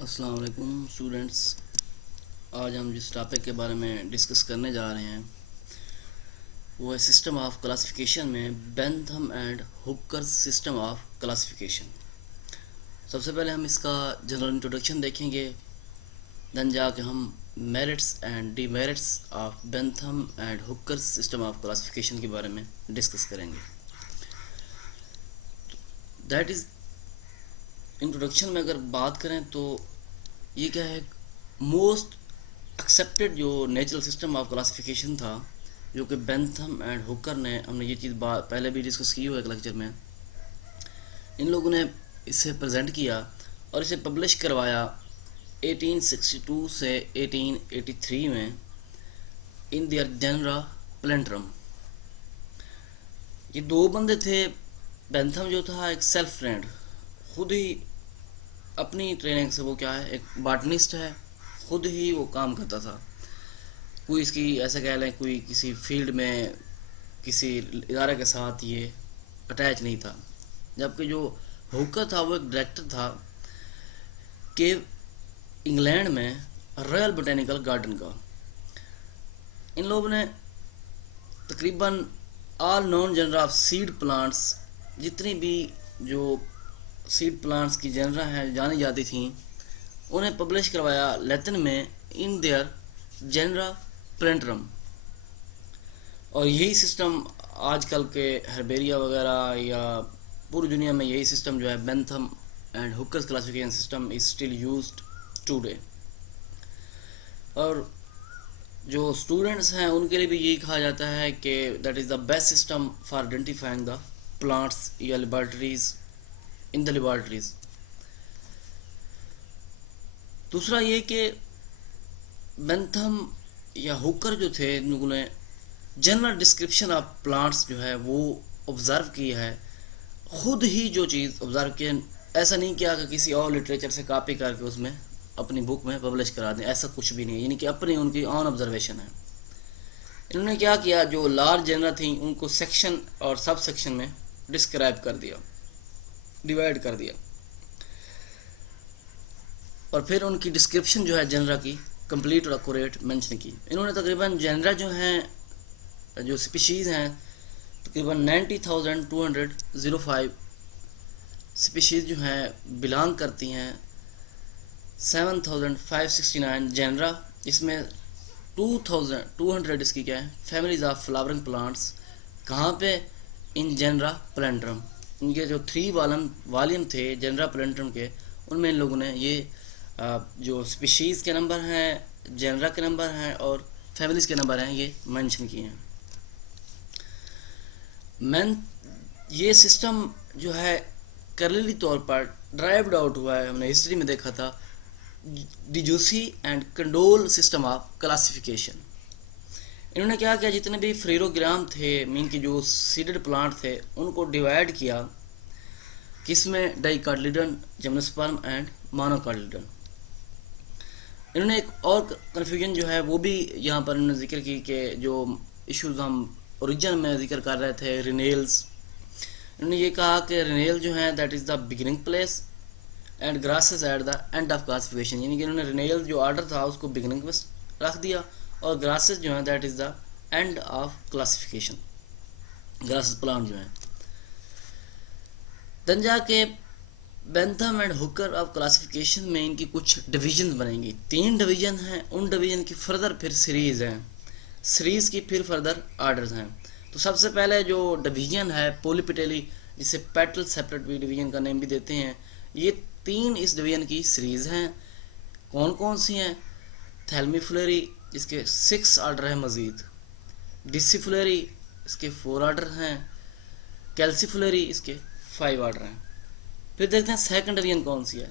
अस्सलाम वालेकुम स्टूडेंट्स। आज हम जिस टॉपिक के बारे में डिस्कस करने जा रहे हैं वो है सिस्टम ऑफ क्लासिफिकेशन में Bentham and Hooker system of classification. सबसे पहले हम इसका जनरल इंट्रोडक्शन देखेंगे, देन जाके हम merits and demerits of Bentham and Hooker system of classification के बारे में डिस्कस करेंगे। दैट इज़ इंट्रोडक्शन में अगर बात करें तो ये क्या है, मोस्ट एक्सेप्टेड जो नेचुरल सिस्टम ऑफ क्लासिफिकेशन था जो कि बेंथम एंड हुकर ने, हमने ये चीज़ पहले भी डिस्कस की हुई है एक लेक्चर में। इन लोगों ने इसे प्रेजेंट किया और इसे पब्लिश करवाया 1862 से 1883 में इन दियर जनरा प्लेंट्रम। ये दो बंदे थे। बेंथम जो था एक सेल्फ ट्रेंड, खुद ही अपनी ट्रेनिंग से वो क्या है, एक बॉटनिस्ट है, खुद ही वो काम करता था। कोई इसकी ऐसा कह लें कोई किसी फील्ड में किसी इदारे के साथ ये अटैच नहीं था। जबकि जो हुकर था वो एक डायरेक्टर था कि इंग्लैंड में रॉयल बोटेनिकल गार्डन का। इन लोगों ने तकरीबन all known genera of seed plants, जितनी भी जो सीड प्लांट्स की जनरा हैं जानी जाती थी, उन्हें पब्लिश करवाया लैटिन में इन देयर जनरा प्लेंट्रम। और यही सिस्टम आजकल के हर्बेरिया वगैरह या पूरी दुनिया में यही सिस्टम जो है Bentham and Hooker classification system is still used today. और जो स्टूडेंट्स हैं उनके लिए भी यही कहा जाता है कि that is the best system for identifying the plants या लेबॉर्ट्रीज इन द लेबॉर्ट्रीज। दूसरा ये कि बेंथम या हुकर जो थे, उन्होंने जनरल डिस्क्रिप्शन ऑफ प्लांट्स जो है वो ऑब्ज़र्व की है, खुद ही जो चीज़ ऑब्ज़र्व किया, ऐसा नहीं किया कि किसी और लिटरेचर से कॉपी करके उसमें अपनी बुक में पब्लिश करा दें, ऐसा कुछ भी नहीं है। यानी कि अपनी उनकी ऑन ऑब्जर्वेशन है। इन्होंने क्या किया, जो लार्ज जनरा थी उनको सेक्शन और सब सेक्शन में डिस्क्राइब कर दिया, डिवाइड कर दिया, और फिर उनकी डिस्क्रिप्शन जो है जनरा की कंप्लीट और एक्यूरेट मेंशन की। इन्होंने तकरीबन जनरा जो हैं, जो स्पीशीज़ हैं, तकरीबन 90,205 स्पीशीज़ जो हैं बिलोंग करती हैं 7,569 जनरा। इसमें 2,200 इसकी क्या है, फैमिलीज ऑफ फ्लावरिंग प्लांट्स। कहाँ पे? इन जनरा प्लेंट्रम। इनके जो 3 वॉल्यूम थे जनरा प्लेंट्रम के, उनमें इन लोगों ने ये जो स्पीशीज़ के नंबर हैं, जनरा के नंबर हैं और फैमिलीज़ के नंबर हैं, ये मेंशन किए हैं। ये सिस्टम जो है करली तौर पर ड्राइव्ड आउट हुआ है, हमने हिस्ट्री में देखा था, Jussieu and Candolle system of classification. इन्होंने क्या किया, जितने भी फ्रीरोग्राम थे, मीन की जो सीडेड प्लांट थे, उनको डिवाइड किया किसमें, डाइकार्डिलिडन, जिम्नोस्पर्म एंड मोनोकार्डिलिडन। इन्होंने एक और कन्फ्यूजन जो है वो भी यहाँ पर इन्होंने जिक्र की कि जो इश्यूज हम ओरिजिन में जिक्र कर रहे थे, रिनेल्स। इन्होंने ये कहा कि रिनेल जो है that is the beginning place and grasses at the end of classification. यानी कि इन्होंने रिनेल जो ऑर्डर था उसको बिगिनिंग में रख दिया और ग्रासेस जो है that is the end of classification, grasses plant जो है। देन जाके Bentham and Hooker of classification में इनकी कुछ डिवीजन बनेंगी। 3 डिवीजन हैं, उन डिवीजन की फर्दर फिर सीरीज़ हैं, सीरीज़ की फिर फर्दर ऑर्डर्स हैं। तो सबसे पहले जो डिवीजन है पोलीपेटली, जिसे पेटल सेपरेट भी डिवीजन का नेम भी देते हैं, ये 3 इस डिवीजन की सीरीज़ हैं। कौन कौन सी हैं? थैल्मीफुलरी, जिसके 6 ऑर्डर हैं मज़ीद, डिसिफुलरी इसके 4 ऑर्डर हैं, कैल्सीफुलरी इसके 5 ऑर्डर हैं। फिर देखते हैं सेकंड डिवीजन कौन सी है।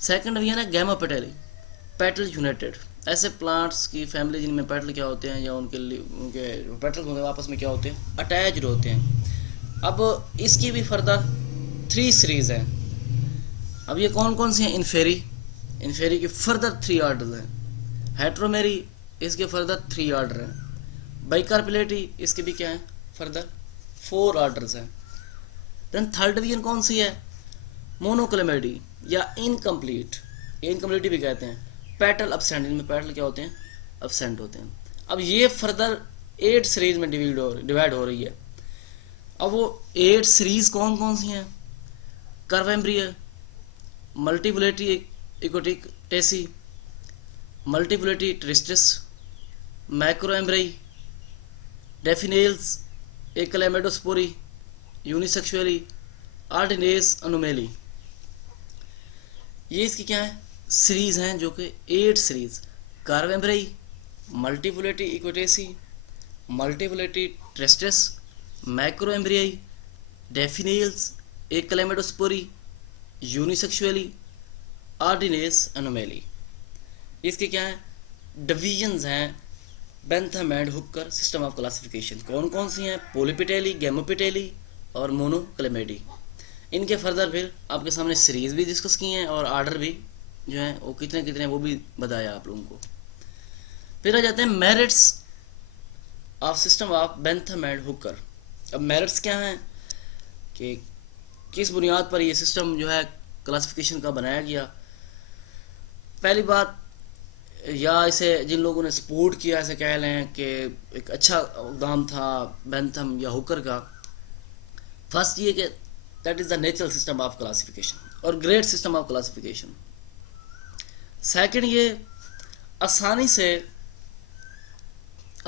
सेकंड डिवीजन है गैमा पेटली, पेटल यूनाइटेड। ऐसे प्लांट्स की फैमिली जिनमें पेटल क्या होते हैं या उनके पेटल होते हैं आपस में क्या होते हैं, अटैच्ड होते हैं। अब इसकी भी फर्दर 3 सीरीज़ हैं। अब ये कौन कौन सी हैं? इन्फेरी के फर्दर 3 ऑर्डर हैं। हेट्रोमेरी इसके फर्दर 3 ऑर्डर हैं। बाइकार्पिलेटी इसके भी क्या हैं, फर्दर 4 ऑर्डर्स हैं। देन थर्ड डिवीजन कौन सी है? मोनोक्लेमेडी या इनकम्प्लीट। इनकम्प्लीट भी कहते हैं। पेटल एब्सेंट, इनमें पेटल क्या होते हैं, एब्सेंट होते हैं। अब ये फर्दर 8 सीरीज में डिवाइड हो रही है। अब वो 8 सीरीज कौन कौन सी हैं, Curvembryae, Multiovulatae Aquaticae, Multiovulatae Terrestres, Microembryae, Daphnales, Achlamydosporeae, Unisexuales, Ordines Anomali. ये इसकी क्या है, सीरीज हैं, जो कि 8 series, Curvembryae, Multiovulatae Aquaticae, Multiovulatae Terrestres, Microembryae, Daphnales, Achlamydosporeae, Unisexuales, Ordines Anomali. इसके क्या है, डिवीजन्स हैं Bentham and Hooker system of classification. कौन कौन सी हैं, पोलिपिटेली, गैमोपिटेली और मोनोक्लेमेडी। इनके फर्दर फिर आपके सामने सीरीज भी डिस्कस की हैं और आर्डर भी जो है वो कितने कितने वो भी बताया आप लोगों को। फिर आ जाते हैं merits of system of Bentham and Hooker. अब मेरिट्स क्या हैं कि किस बुनियाद पर ये सिस्टम जो है क्लासिफिकेशन का बनाया गया। पहली बात, या इसे जिन लोगों ने सपोर्ट किया, ऐसे कह लें कि एक अच्छा इक़दाम था बेंथम या हुकर का। फर्स्ट ये कि that is the natural system of classification और great system of classification. Second, ये आसानी से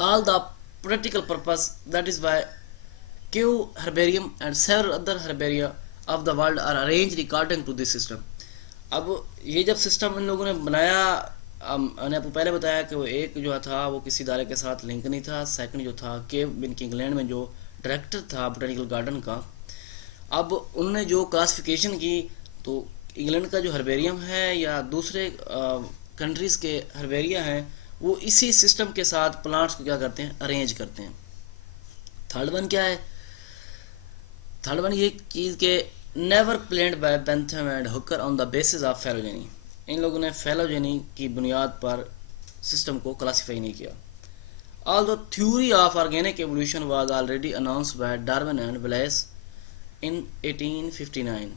all the practical purpose, that is why Kew herbarium and several other herbaria of the world are arranged according to this system. अब ये जब system in लोगों ने बनाया, मैंने आपको पहले बताया कि वो एक जो था वो किसी इदारे के साथ लिंक नहीं था। सेकंड जो था केव इनकी इंग्लैंड में जो डायरेक्टर था बोटेनिकल गार्डन का, अब उन्होंने जो क्लासिफिकेशन की, तो इंग्लैंड का जो हर्बेरियम है या दूसरे कंट्रीज़ के हर्बेरिया हैं, वो इसी सिस्टम के साथ प्लांट्स को क्या करते हैं, अरेंज करते हैं। थर्ड वन क्या है, थर्ड वन ये चीज़ के never planned by Bentham and Hooker on the basis of phylogeny. इन लोगों ने फेलोजेनी की बुनियाद पर सिस्टम को क्लासीफाई नहीं किया। Although theory of organic evolution was already announced by Darwin and Wallace in 1859।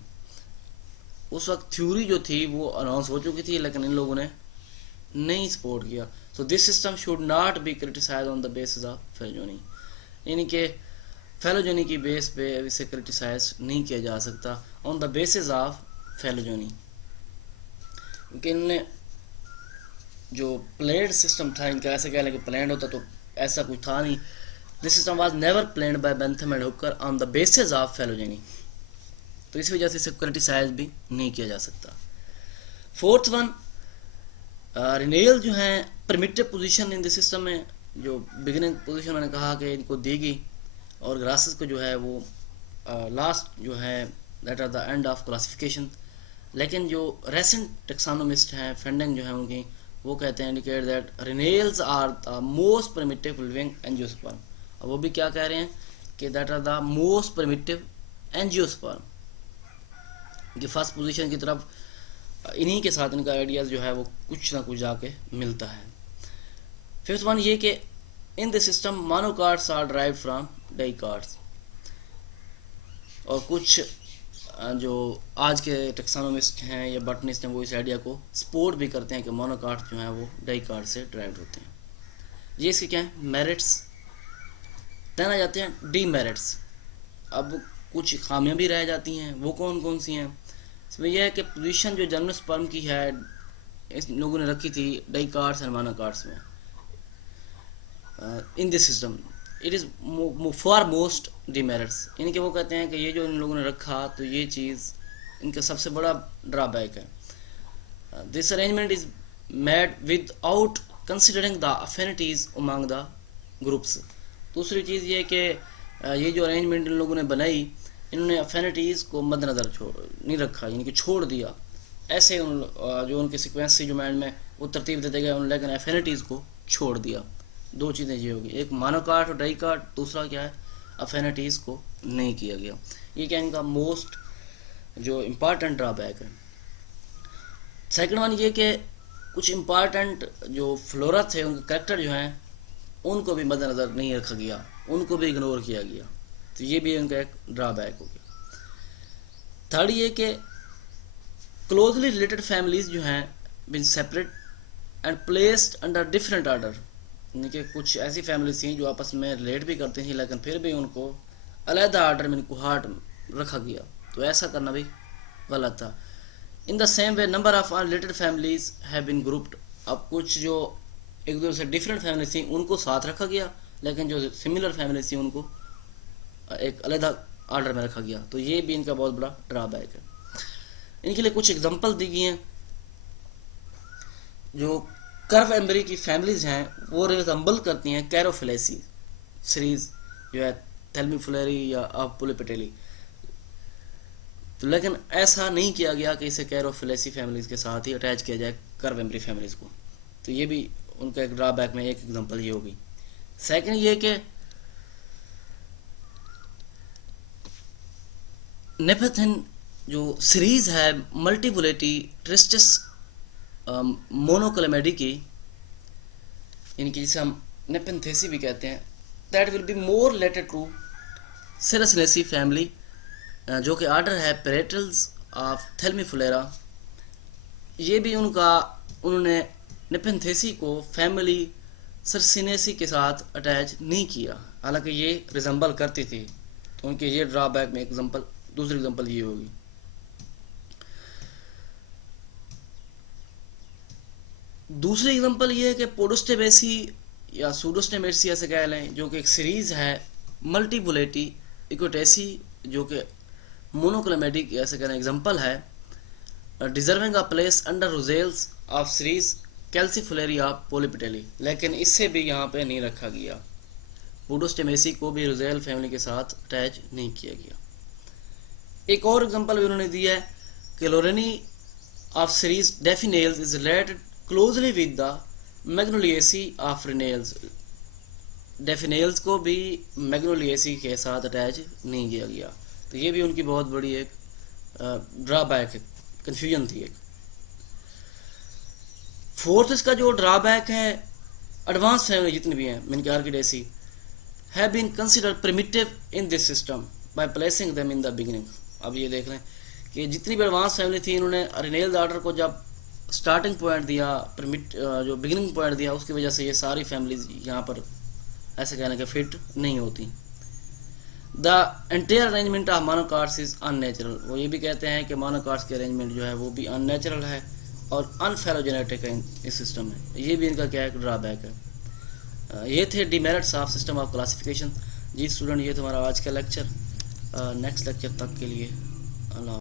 उस वक्त थ्योरी जो थी वो अनाउंस हो चुकी थी, लेकिन इन लोगों ने नहीं सपोर्ट किया। So this system should not be criticise on the basis of phylogeny, यानी कि फेलोजेनी की बेस पे इसे क्रिटिसाइज नहीं किया जा सकता on the basis of phylogeny, क्योंकि इन्होंने जो प्लेन्ड सिस्टम था इनका, ऐसे कह लें कि प्लेन्ड होता तो ऐसा कुछ था नहीं। This system was never planned by Bentham and Hooker on the basis of phylogeny, तो इस वजह से इसे क्रिटिसाइज भी नहीं किया जा सकता। फोर्थ वन, रिनेल जो है primitive position in the system में, जो बिगिनिंग पोजीशन मैंने कहा कि इनको दी गई, और ग्रासेस को जो है वो लास्ट जो है that are the end of classification. लेकिन जो रेसेंट टेक्सोनोमिस्ट हैं फेंडिंग जो है उनकी, वो कहते हैं indicate that Ranales are the most primitive living angiosperm. अब वो भी क्या कह रहे हैं कि that are the most primitive angiosperm, कि फर्स्ट पोजीशन की तरफ इन्हीं के साथ इनका आइडियाज़ जो है वो कुछ ना कुछ जाके मिलता है। फिफ्थ वन ये कि in the system monocots are derive from dicots, और कुछ जो आज के टेक्सोनोमिस्ट हैं या बॉटनिस्ट हैं वो इस आइडिया को सपोर्ट भी करते हैं कि मोनोकार्ड्स जो हैं वो डाइकार्ड से ड्राइव होते हैं। ये इसके क्या है, मेरिट्स। देन आ जाते हैं डीमेरिट्स। अब कुछ खामियां भी रह जाती हैं, वो कौन कौन सी हैं। इसमें यह है कि पोजीशन जो जिम्नोस्पर्म की है इस लोगों ने रखी थी डाइकार्ड्स एंड मोनोकार्ड्स में इन this system, it is for most demerits, यानी कि वो कहते हैं कि ये जो इन लोगों ने रखा तो ये चीज़ इनका सबसे बड़ा ड्रॉबैक है। This arrangement is made without considering the अफिनिटीज़ among the groups. दूसरी चीज़ ये कि ये जो अरेंजमेंट इन लोगों ने बनाई, इन्होंने अफिनिटीज़ को मद्देनज़र नहीं रखा, यानी कि छोड़ दिया ऐसे उन जो उनके सिक्वेंस जो माइंड में वो तरतीब देते गए, लेकिन अफिनिटीज़ को छोड़ दिया। दो चीज़ें ये होगी, एक मोनोकार्ड और डाइकार्ड, दूसरा क्या है अफिनिटीज़ को नहीं किया गया। ये क्या इनका मोस्ट जो इम्पॉर्टेंट ड्रॉबैक है। सेकंड वन ये कि कुछ इम्पॉर्टेंट जो फ्लोरा थे उनके करेक्टर जो हैं उनको भी मद्देनज़र नहीं रखा गया, उनको भी इग्नोर किया गया, तो ये भी उनका एक ड्रॉबैक हो गया। थर्ड ये कि क्लोजली रिलेटेड फैमिलीज़ जो हैं been separate and placed under different order, यानी कि कुछ ऐसी फैमिलीज थी जो आपस में रिलेट भी करती थी लेकिन फिर भी उनको अलहदा आर्डर में इनको हार्ट रखा गया, तो ऐसा करना भी गलत था। In the same way number of unrelated families have been grouped, अब कुछ जो एक दूसरे से डिफरेंट फैमिलीज थी उनको साथ रखा गया, लेकिन जो सिमिलर फैमिलीज थी उनको एक अलहदा आर्डर में रखा गया, तो ये भी इनका बहुत बड़ा ड्रॉबैक है। इनके लिए कुछ एग्जांपल दी गई हैं। जो कर्व एम्बरी की फैमिलीज हैं वो रिजम्बल करती हैं कैरोफिलेसी सीरीज जो है थैलमीफुलेरी या पुलिपेटेली, तो लेकिन ऐसा नहीं किया गया कि इसे कैरोफिलेसी फैमिलीज के साथ ही अटैच किया जाए कर्व एम्बरी फैमिलीज को, तो ये भी उनका एक ड्रॉबैक में एक एग्जांपल ये होगी। सेकंड ये कि नेपेथिन जो सीरीज है मल्टीवुलेटी ट्रिस्टिस मोनोक्लेमेडी की, इनकी जिसे हम नेपेंथेसी भी कहते हैं, that will be more related to Sarraceniaceae family, जो कि आर्डर है पेरेटल्स ऑफ थैलमीफुलेरा। ये भी उन्होंने नेपेंथेसी को फैमिली सरसिनेसी के साथ अटैच नहीं किया, हालांकि ये रिजम्बल करती थी, तो उनके ये ड्रॉबैक में एग्जांपल, दूसरी एग्जांपल ये होगी। दूसरी एग्जांपल ये है कि पोडोस्टेमेसी या सूडोस्टेमेसी ऐसे कह लें, जो कि एक सीरीज है मल्टीवुलेटी इक्वेटेसी, जो कि मोनोक्लेमेटिक ऐसे कहना एग्जांपल है, deserving a place under Rosales of series Calyciflorae of Polypetalae, लेकिन इससे भी यहाँ पे नहीं रखा गया, पोडोस्टेमेसी को भी रोजेल फैमिली के साथ अटैच नहीं किया गया। एक और एग्जांपल भी उन्होंने दिया है कि Lauraceae of series Daphnales is related closely with the Magnoliaceae of Ranales, Daphnales को भी मैग्नोलिएसी के साथ अटैच नहीं किया गया, तो ये भी उनकी बहुत बड़ी एक ड्रॉबैक है, कन्फ्यूजन थी एक। फोर्थ इसका जो ड्रॉबैक है, एडवांस फैमिली जितनी भी हैं मिनकार्किडेसी have been considered primitive in this system by placing them in the beginning. अब ये देख लें कि जितनी भी एडवांस फैमिली थी, इन्होंने रिनेल्स आर्डर को जब स्टार्टिंग पॉइंट दिया, जो बिगिनिंग पॉइंट दिया, उसकी वजह से ये सारी फैमिलीज यहाँ पर ऐसे कहने के फिट नहीं होती। The entire arrangement of monocots is unnatural, वो ये भी कहते हैं कि मोनोकार्ड्स के अरेंजमेंट जो है वो भी अननेचुरल है और अनफेलोजेनेटिक है इस सिस्टम में, ये भी इनका क्या है ड्रॉबैक है। ये थे demerits of system of classification. जी स्टूडेंट, ये तुम्हारा आज का लेक्चर, नेक्स्ट लेक्चर तक के लिए अल्लाह।